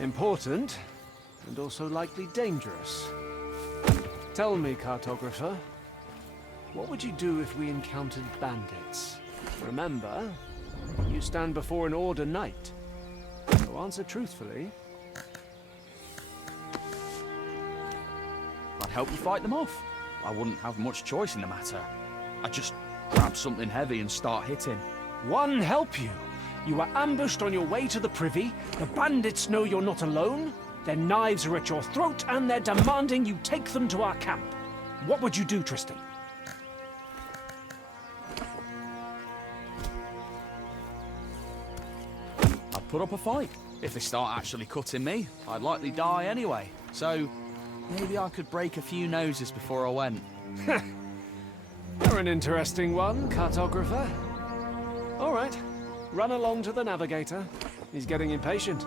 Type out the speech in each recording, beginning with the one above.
Important, and also likely dangerous. Tell me, cartographer, what would you do if we encountered bandits? Remember, you stand before an Order Knight. So answer truthfully. I'd help you fight them off. I wouldn't have much choice in the matter. I'd just grab something heavy and start hitting. One help you. You are ambushed on your way to the privy. The bandits know you're not alone. Their knives are at your throat, and they're demanding you take them to our camp. What would you do, Tristan? I'd put up a fight. If they start actually cutting me, I'd likely die anyway. So, maybe I could break a few noses before I went. You're an interesting one, cartographer. All right, run along to the navigator. He's getting impatient.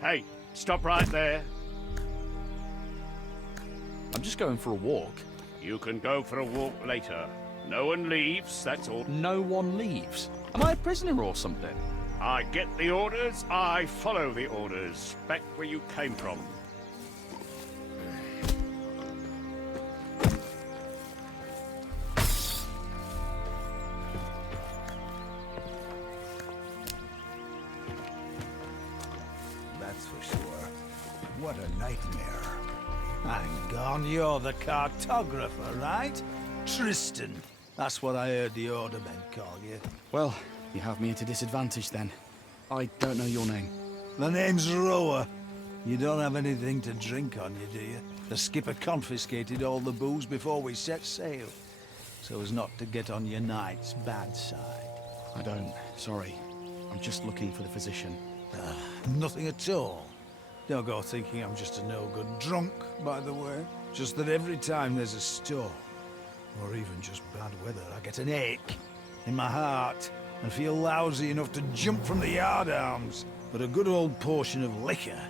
Hey, stop right there. I'm just going for a walk. You can go for a walk later. No one leaves, that's all. No one leaves. Am I a prisoner or something? I get the orders, I follow the orders. Back where you came from. That's for sure. What a nightmare. Hang on, you're the cartographer, right? Tristan. That's what I heard the Ordermen call you. Well, you have me at a disadvantage then. I don't know your name. The name's Rower. You don't have anything to drink on you, do you? The skipper confiscated all the booze before we set sail, so as not to get on your knight's bad side. I don't. Sorry. I'm just looking for the physician. Nothing at all. Don't go thinking I'm just a no-good drunk, by the way. Just that every time there's a storm, or even just bad weather, I get an ache in my heart and feel lousy enough to jump from the yardarms. But a good old portion of liquor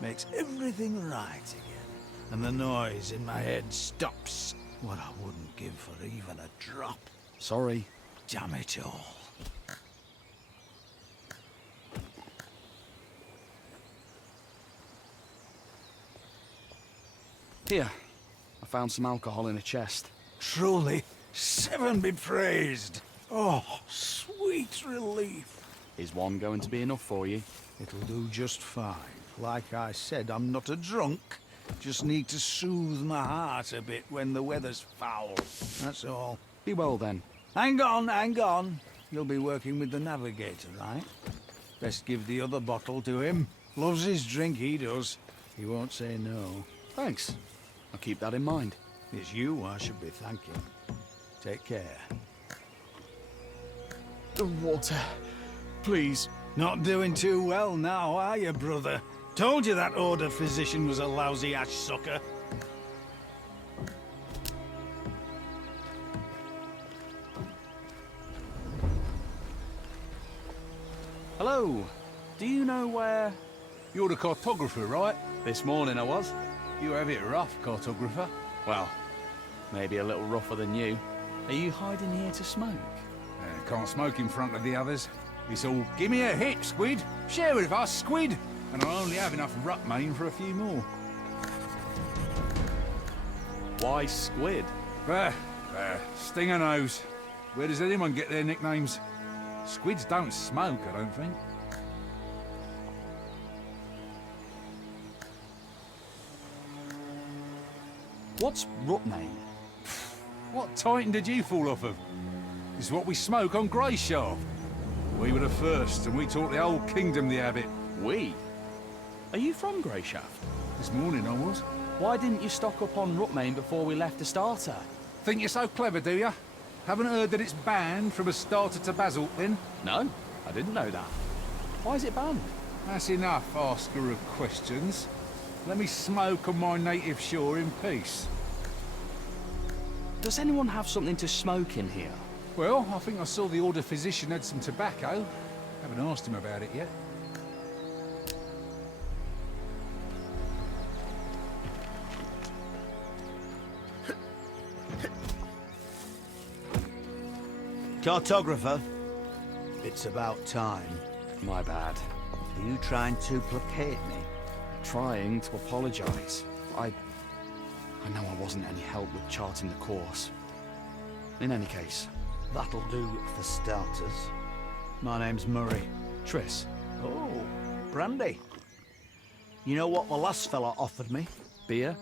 makes everything right again, and the noise in my head stops. What I wouldn't give for even a drop. Sorry. Damn it all. Here. I found some alcohol in a chest. Truly, Seven be praised. Oh, sweet relief. Is one going to be enough for you? It'll do just fine. Like I said, I'm not a drunk. Just need to soothe my heart a bit when the weather's foul. That's all. Be well then. Hang on, hang on. You'll be working with the navigator, right? Best give the other bottle to him. Loves his drink, he does. He won't say no. Thanks. I'll keep that in mind. It's you I should be thanking. Take care. The water. Please. Not doing too well now, are you, brother? Told you that Order physician was a lousy ash sucker. Hello. Do you know where... You're the cartographer, right? This morning I was. You have it rough, cartographer. Well, maybe a little rougher than you. Are you hiding here to smoke? Can't smoke in front of the others. It's all, give me a hit, Squid. Share it with us, Squid. And I'll only have enough Rutmain for a few more. Why squid? Stinger nose. Where does anyone get their nicknames? Squids don't smoke, I don't think. What's Rutmain? What titan did you fall off of? It's what we smoke on Greyshaft. We were the first, and we taught the whole kingdom the habit. We? Are you from Greyshaft? This morning I was. Why didn't you stock up on Rutmain before we left the starter? Think you're so clever, do ya? Haven't heard that it's banned from a starter to Basilton? No, I didn't know that. Why is it banned? That's enough, asker of questions. Let me smoke on my native shore in peace. Does anyone have something to smoke in here? Well, I think I saw the Order physician had some tobacco. Haven't asked him about it yet. Cartographer, it's about time. My bad. Are you trying to placate me? Trying to apologise. I know I wasn't any help with charting the course. In any case, That'll do for starters. My name's Murray. Triss, Oh, brandy. You know what the last fella offered me? beer?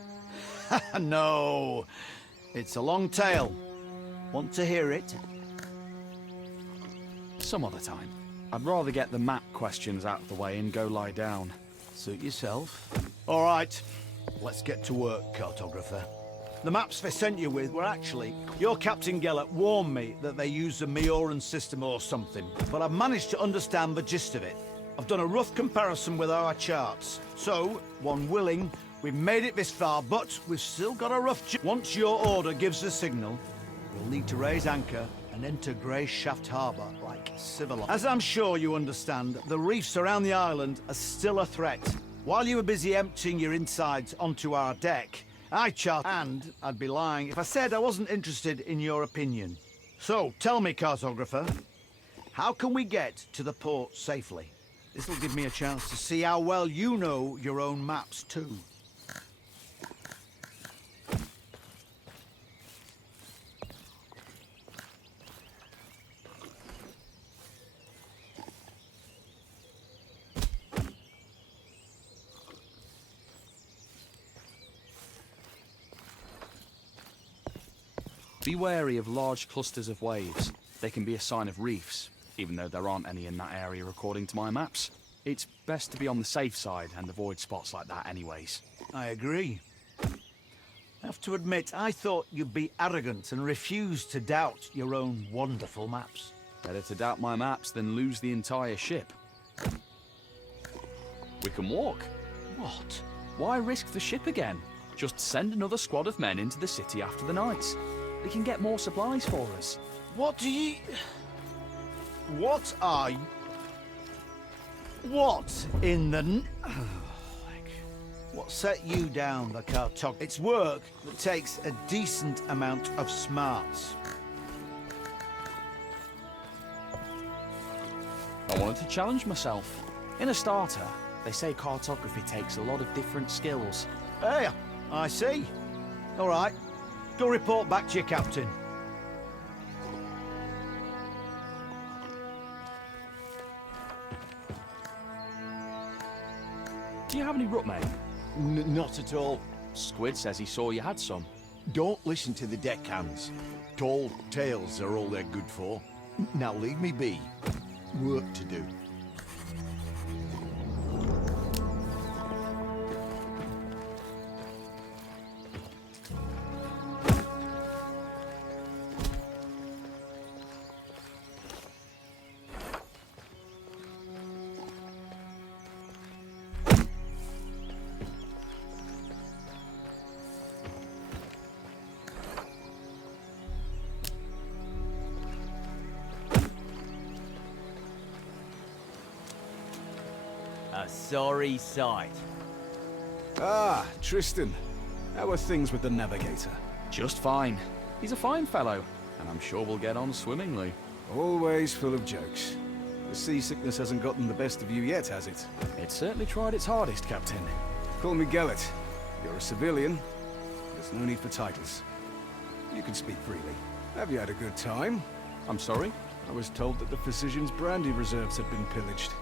No, it's a long tale. Want to hear it? Some other time. I'd rather get the map questions out of the way and go lie down. Suit yourself. All right, let's get to work, cartographer. The maps they sent you with were actually... Your Captain Gellert warned me that they used a Mioran system or something, but I've managed to understand the gist of it. I've done a rough comparison with our charts. So, one willing, we've made it this far, but we've still got a rough... Once your order gives the signal, we'll need to raise anchor and enter Grey Shaft Harbour like civilized. As I'm sure you understand, the reefs around the island are still a threat. While you were busy emptying your insides onto our deck, I chart, and I'd be lying if I said I wasn't interested in your opinion. So, tell me, cartographer, how can we get to the port safely? This'll give me a chance to see how well you know your own maps, too. Be wary of large clusters of waves. They can be a sign of reefs, even though there aren't any in that area according to my maps. It's best to be on the safe side and avoid spots like that anyways. I agree. I have to admit, I thought you'd be arrogant and refuse to doubt your own wonderful maps. Better to doubt my maps than lose the entire ship. We can walk. What? Why risk the ship again? Just send another squad of men into the city after the night. They can get more supplies for us. What do you... What are you... What in the... What set you down, the cartog? It's work that takes a decent amount of smarts. I wanted to challenge myself. In a starter, they say cartography takes a lot of different skills. Hey, I see. All right. Go report back to your captain. Do you have any root, mate? Not at all. Squid says he saw you had some. Don't listen to the deckhands. Tall tales are all they're good for. Now leave me be. Work to do. A sorry sight. Ah, Tristan. How are things with the Navigator? Just fine. He's a fine fellow, and I'm sure we'll get on swimmingly. Always full of jokes. The seasickness hasn't gotten the best of you yet, has it? It certainly tried its hardest, Captain. Call me Gellert. You're a civilian. There's no need for titles. You can speak freely. Have you had a good time? I'm sorry? I was told that the Physician's brandy reserves had been pillaged.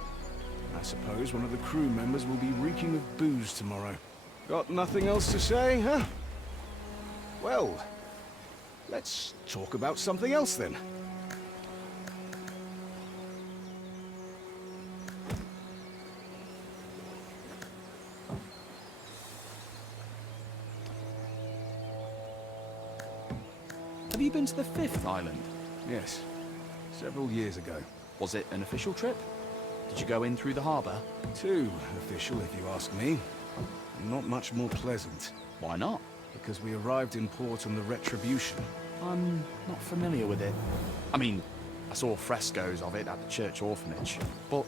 I suppose one of the crew members will be reeking of booze tomorrow. Got nothing else to say, huh? Well, let's talk about something else then. Have you been to the 5th island? Yes, several years ago. Was it an official trip? Did you go in through the harbour? Too official, if you ask me. Not much more pleasant. Why not? Because we arrived in port on the Retribution. I'm not familiar with it. I mean, I saw frescoes of it at the church orphanage, but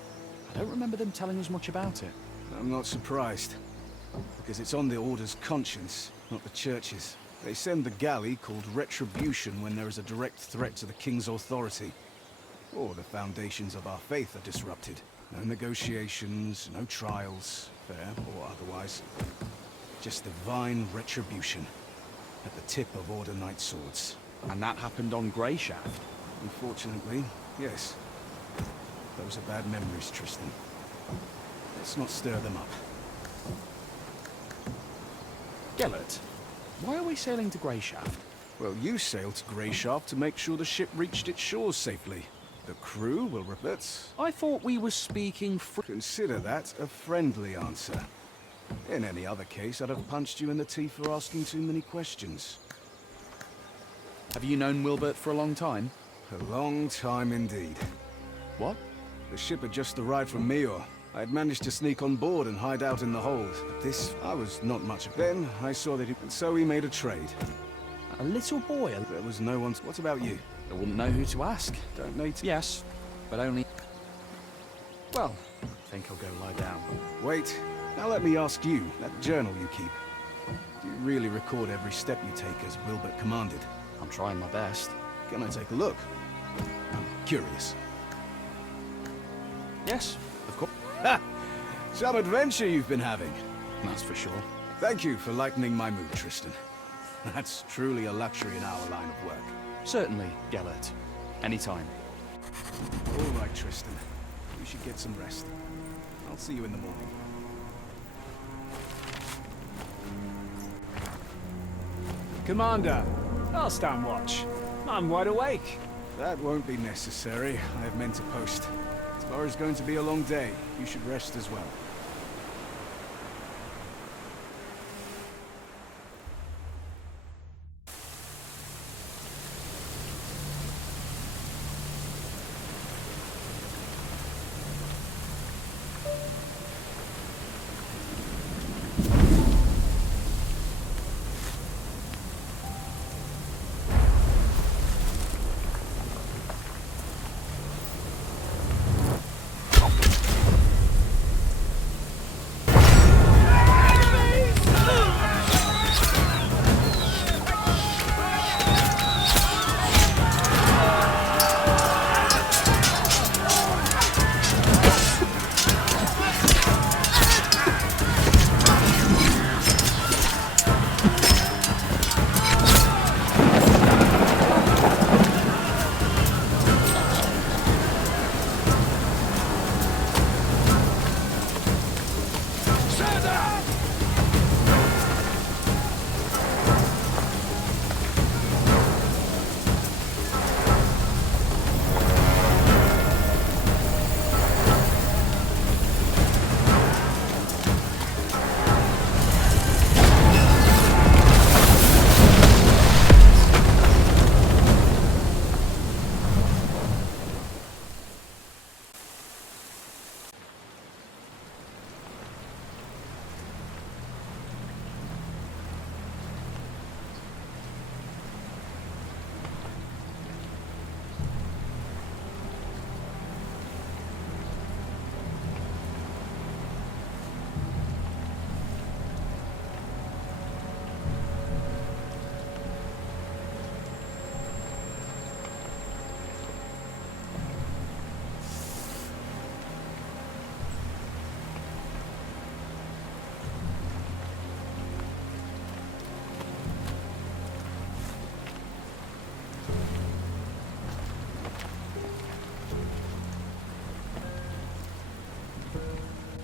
I don't remember them telling us much about it. I'm not surprised. Because it's on the Order's conscience, not the Church's. They send the galley called Retribution when there is a direct threat to the King's authority. or the foundations of our faith are disrupted. No negotiations, no trials, fair or otherwise. Just divine retribution at the tip of Order Knight swords. And that happened on Greyshaft. Unfortunately, yes. Those are bad memories, Tristan. Let's not stir them up. Gellert, why are we sailing to Greyshaft? Well, you sailed to Greyshaft to make sure the ship reached its shores safely. The crew will revert. I thought we were speaking Consider that a friendly answer. In any other case, I'd have punched you in the teeth for asking too many questions. Have you known Wilbert for a long time? A long time indeed. What? The ship had just arrived from Mior. I had managed to sneak on board and hide out in the hold. But this, I was not much of. Then I saw that and so we made a trade. A little boy? There was no one. What about you? I wouldn't know who to ask. Don't need to. Yes, but only... Well, I think I'll go lie down. Wait. Now let me ask you, that journal you keep. Do you really record every step you take as Wilbert commanded? I'm trying my best. Can I take a look? I'm curious. Yes, of course. Ha! Some adventure you've been having. That's for sure. Thank you for lightening my mood, Tristan. That's truly a luxury in our line of work. Certainly, Gellert. Anytime. All right, Tristan. You should get some rest. I'll see you in the morning. Commander, I'll stand watch. I'm wide awake. That won't be necessary. I have men to post. Tomorrow's going to be a long day. You should rest as well.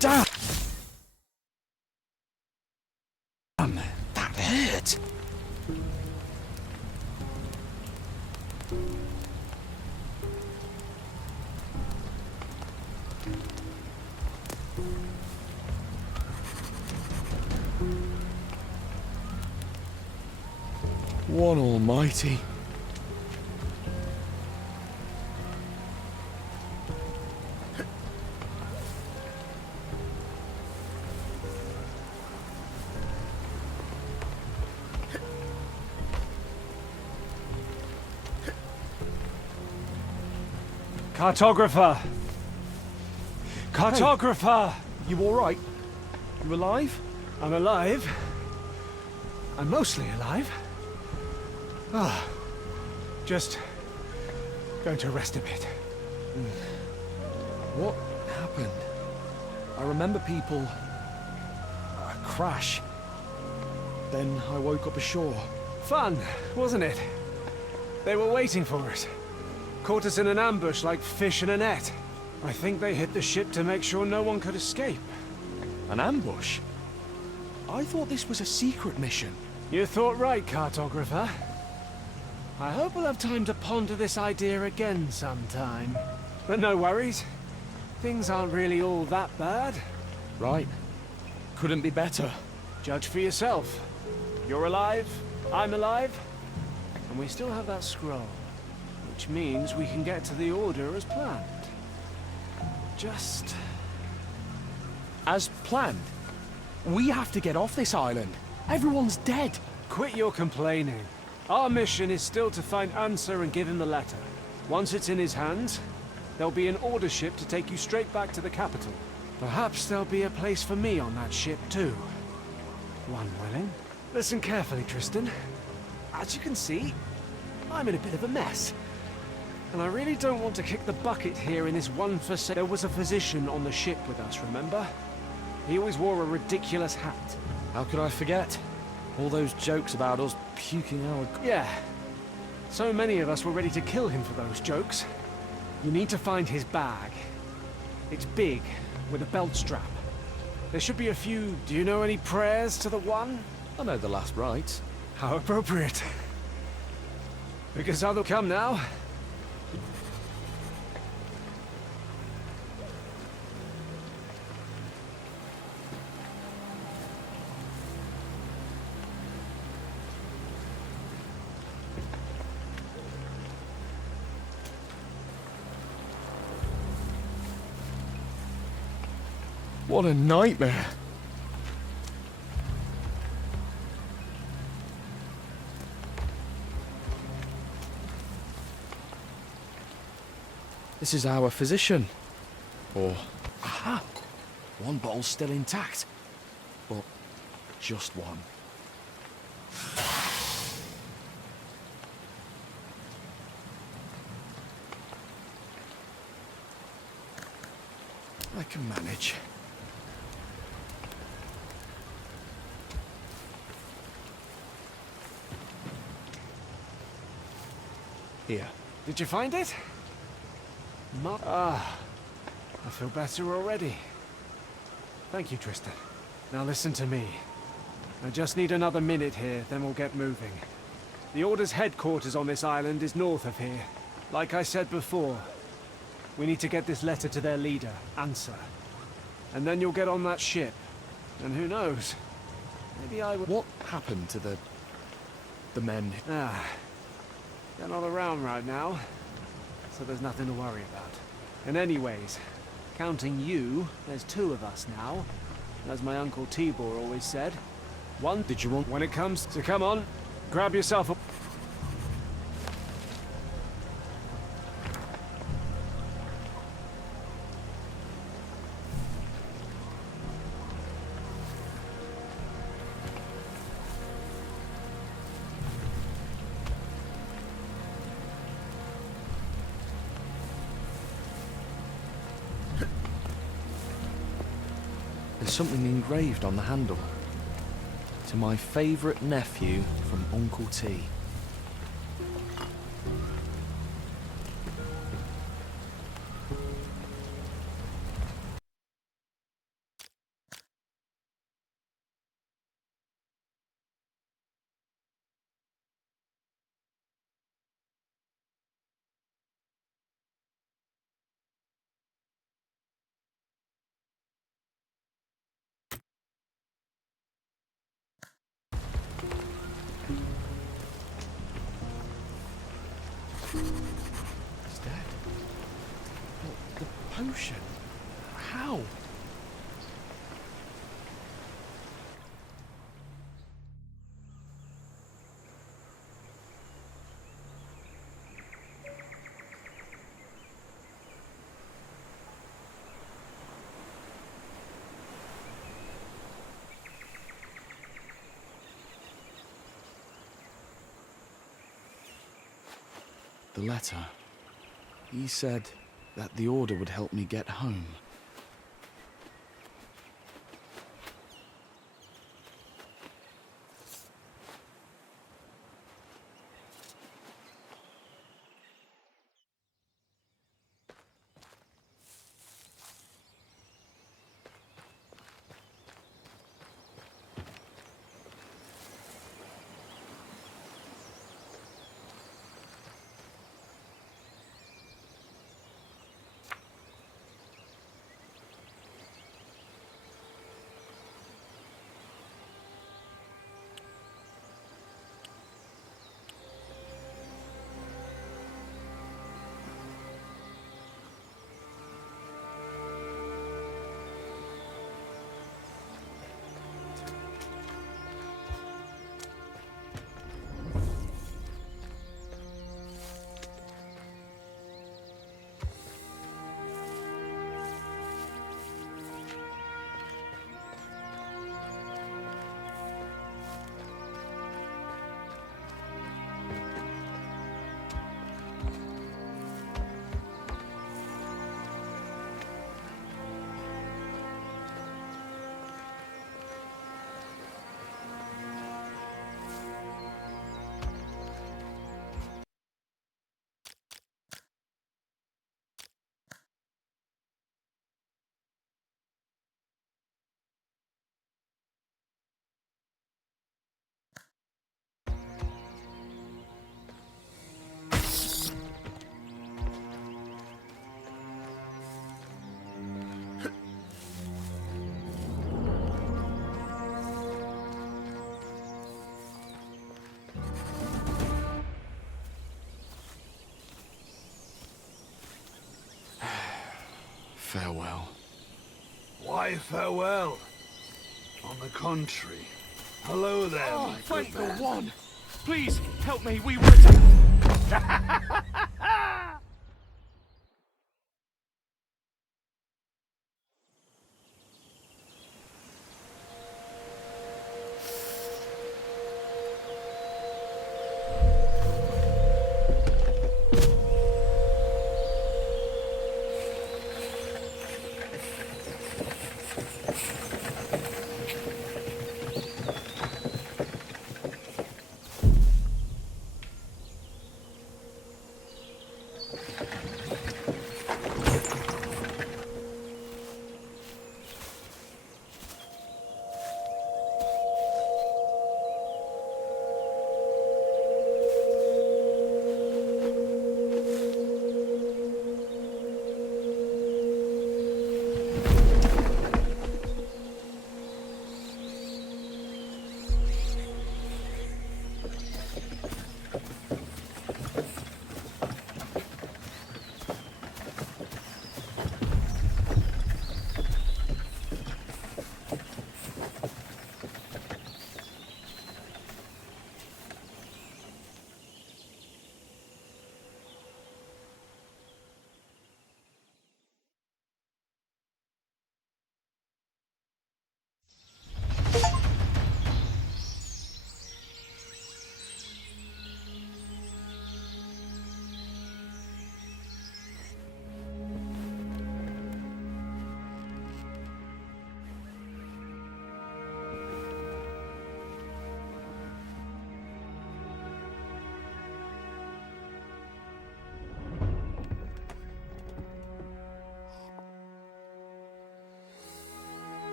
Damn! That hurt! One almighty. Cartographer! Cartographer! You all right? You alive? I'm alive. I'm mostly alive. Ah, just going to rest a bit. What happened? I remember people... crash. Then I woke up ashore. Fun, wasn't it? They were waiting for us. Caught us in an ambush like fish in a net. I think they hit the ship to make sure no one could escape. An ambush? I thought this was a secret mission. You thought right, cartographer. I hope we'll have time to ponder this idea again sometime. But no worries. Things aren't really all that bad. Right. Couldn't be better. Judge for yourself. You're alive, I'm alive, and we still have that scroll. Which means we can get to the Order as planned. Just... As planned. We have to get off this island. Everyone's dead. Quit your complaining. Our mission is still to find Answer and give him the letter. Once it's in his hands, there'll be an Order ship to take you straight back to the capital. Perhaps there'll be a place for me on that ship too. One willing. Listen carefully, Tristan. As you can see, I'm in a bit of a mess. And I really don't want to kick the bucket here in this one for... There was a physician on the ship with us, remember? He always wore a ridiculous hat. How could I forget? All those jokes about us puking our... Yeah. So many of us were ready to kill him for those jokes. You need to find his bag. It's big, with a belt strap. There should be a few... Do you know any prayers to the One? I know the last rites. How appropriate. Because I'll come now. What a nightmare. This is our physician. Or... Aha! One bottle's still intact. But just one. I can manage. Here. Did you find it? I feel better already. Thank you, Tristan. Now listen to me. I just need another minute here, then we'll get moving. The Order's headquarters on this island is north of here. Like I said before, we need to get this letter to their leader, Answer. And then you'll get on that ship. And who knows? Maybe I would... What happened to the men? They're not around right now, so there's nothing to worry about. And anyways, counting you, there's two of us now. As my Uncle Tibor always said. One, Did you want... when it comes to... Come on, grab yourself a... There's something engraved on the handle. To my favourite nephew from Uncle T. He's dead. But the potion? How? The letter. He said that the Order would help me get home. Farewell. Why farewell? On the contrary. Hello there, Oh, my thank good the man. one! Please, help me, we were to...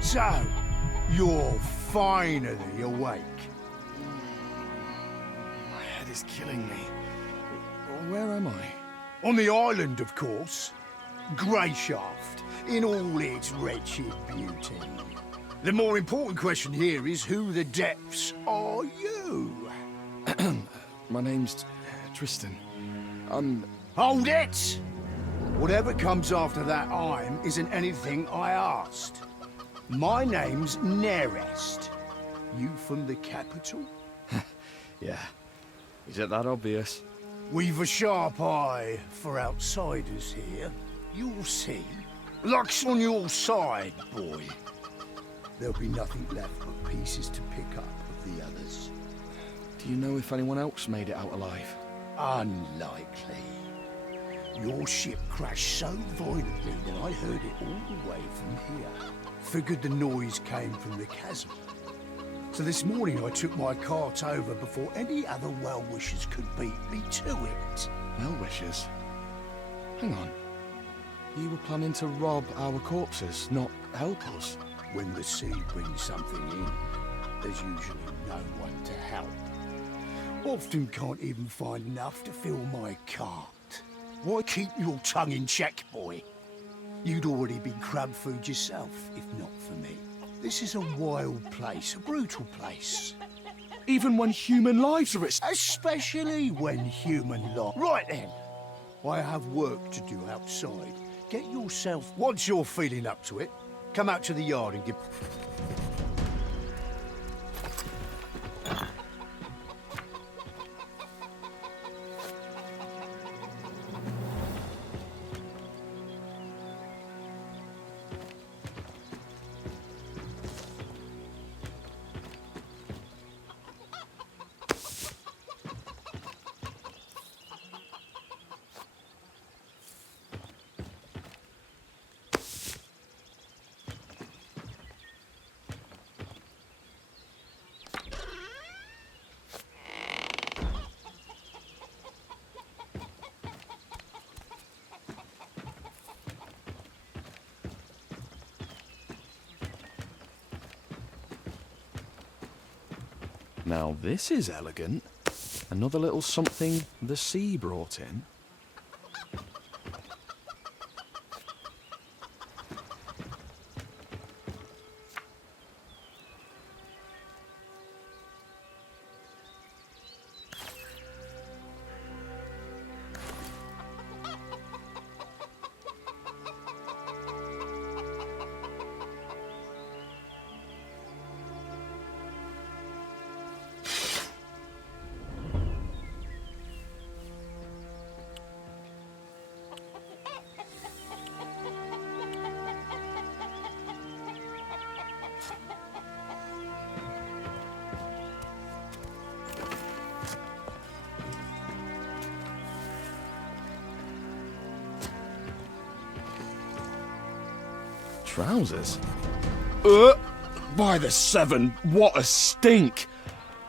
So, you're finally awake. My head is killing me. Where am I? On the island, of course. Greyshaft, in all its wretched beauty. The more important question here is who the depths are you? My name's Tristan. I'm... Hold it! Whatever comes after that I'm isn't anything I asked. My name's Nerest. You from the capital? Yeah. Is it that obvious? We've a sharp eye for outsiders here. You'll see. Luck's on your side, boy. there'll be nothing left but pieces to pick up of the others. Do you know if anyone else made it out alive? Unlikely. Your ship crashed so violently that I heard it all the way from here. Figured the noise came from the chasm. So this morning I took my cart over before any other well-wishers could beat me to it. Well-wishers? Hang on. You were planning to rob our corpses, not help us? When the sea brings something in, there's usually no one to help. Often can't even find enough to fill my cart. Why keep your tongue in check, boy? You'd already been crab food yourself, if not for me. This is a wild place, a brutal place. Even when human lives are at stake. Especially when human life. Right then. I have work to do outside. Get yourself... Once you're feeling up to it, come out to the yard and give... Now this is elegant. Another little something the sea brought in. Trousers? By the seven, what a stink!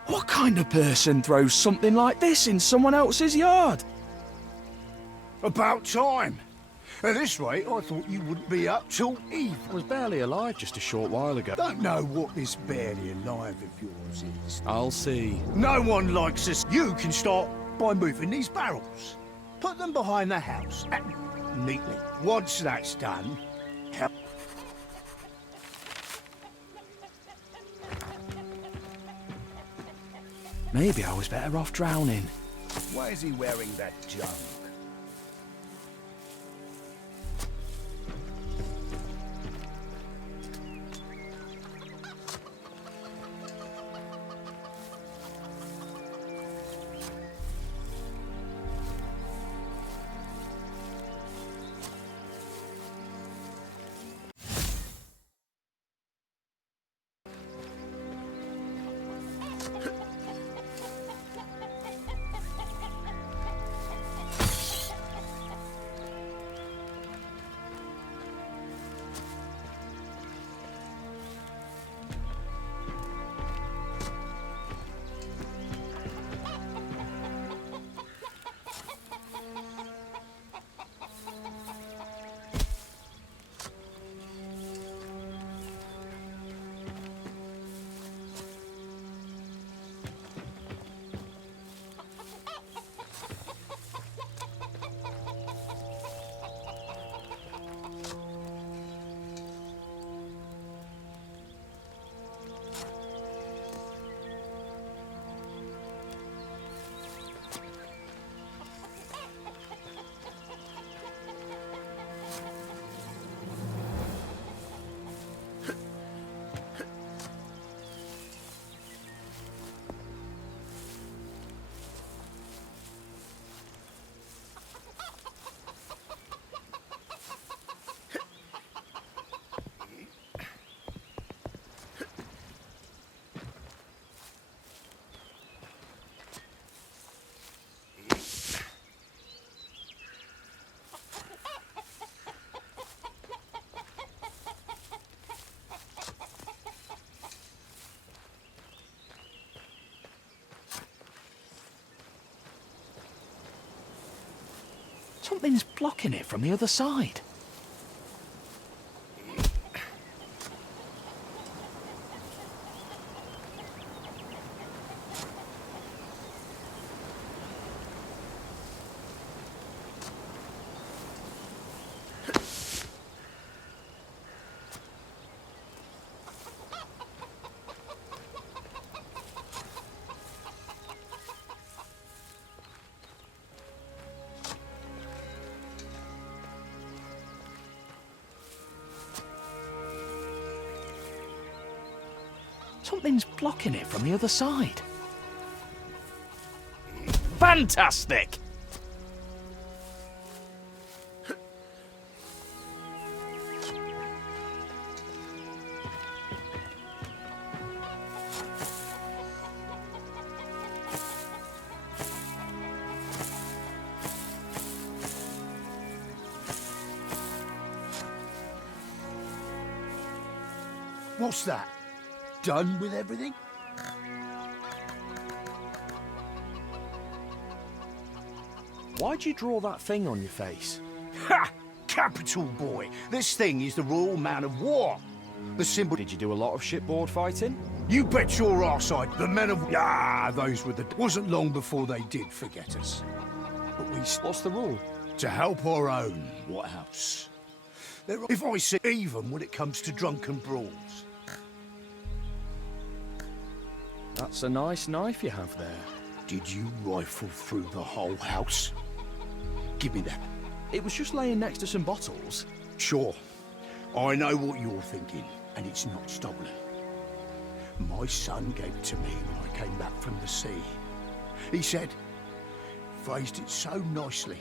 What kind of person throws something like this in someone else's yard? About time. At this rate, I thought you wouldn't be up till eve. I was barely alive just a short while ago. Don't know what this barely alive of yours is. I'll see. No one likes us. You can start by moving these barrels. Put them behind the house, neatly. Once that's done, help. Maybe I was better off drowning. Why is he wearing that junk? Something's blocking it from the other side. Something's blocking it from the other side. Fantastic! What's that? Done with everything? Why'd you draw that thing on your face? Ha! Capital, boy. This thing is the Royal Man of War. The symbol... Did you do a lot of shipboard fighting? You bet your arse I... The men of... Ah, those were the... Wasn't long before they did forget us. But we... What's the rule? To help our own, what else? If I say even when it comes to drunken brawls. That's a nice knife you have there. Did you rifle through the whole house? Give me that. It was just laying next to some bottles. Sure. I know what you're thinking, and it's not stolen. My son gave it to me when I came back from the sea. He said, phrased it so nicely.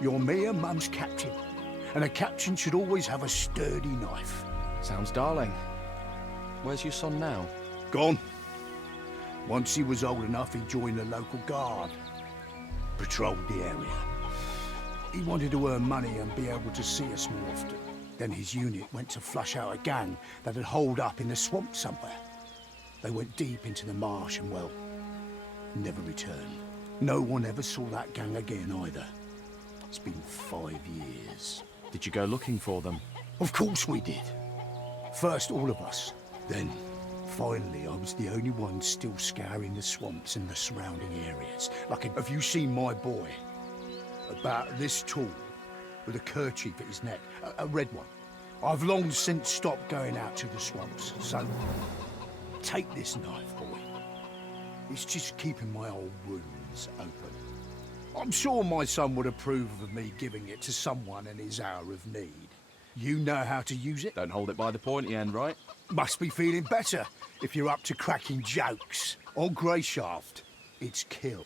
You're me and Mum's captain, and a captain should always have a sturdy knife. Sounds darling. Where's your son now? Gone. Once he was old enough, he joined the local guard. Patrolled the area. He wanted to earn money and be able to see us more often. Then his unit went to flush out a gang that had holed up in the swamp somewhere. They went deep into the marsh and, well, never returned. No one ever saw that gang again either. It's been 5 years. Did you go looking for them? Of course we did. First all of us. Then, finally, I was the only one still scouring the swamps and the surrounding areas. Have you seen my boy? About this tall, with a kerchief at his neck, a red one. I've long since stopped going out to the swamps, so take this knife, boy. It's just keeping my old wounds open. I'm sure my son would approve of me giving it to someone in his hour of need. You know how to use it? Don't hold it by the pointy end, right? Must be feeling better if you're up to cracking jokes. On Greyshaft, it's kill.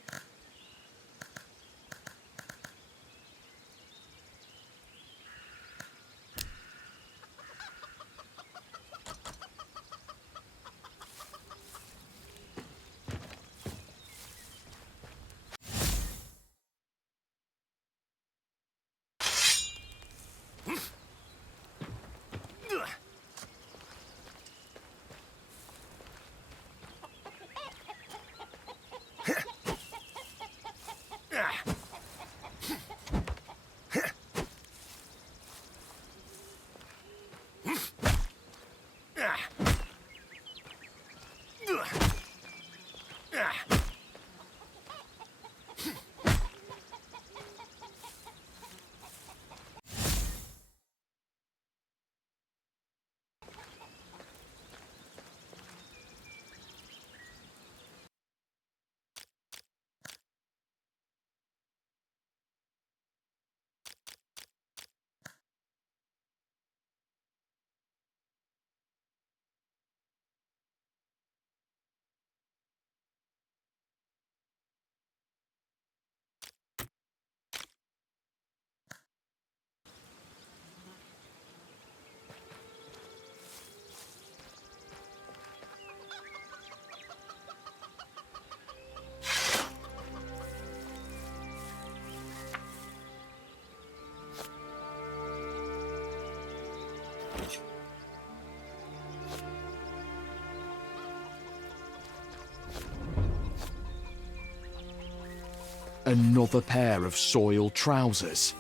Another pair of soiled trousers.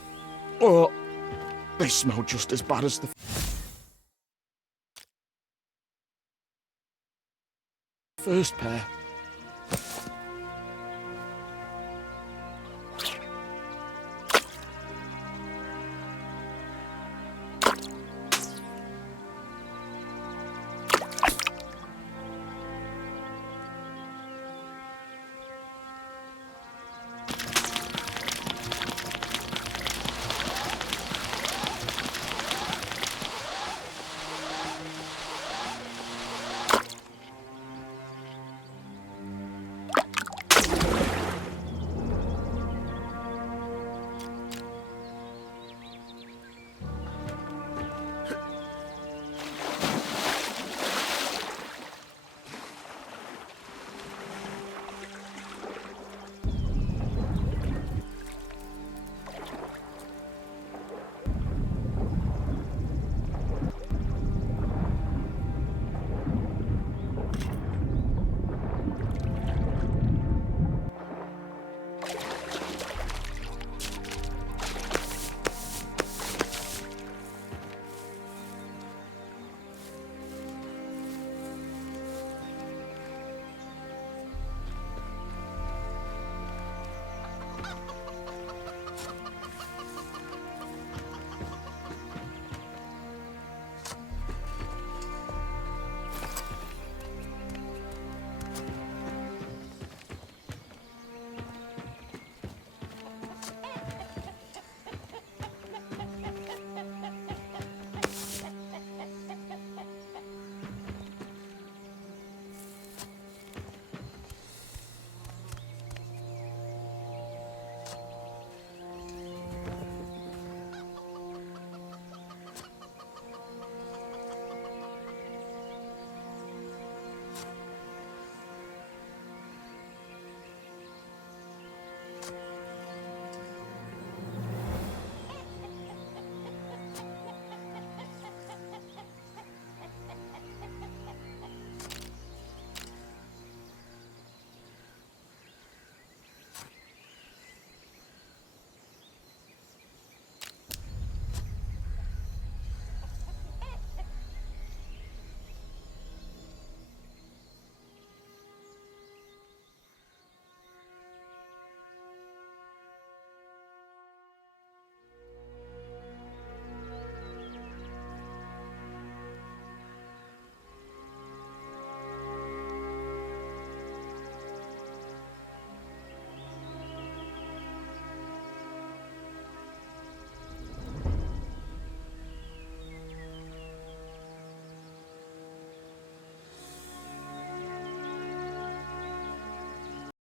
Oh, they smell just as bad as the first pair.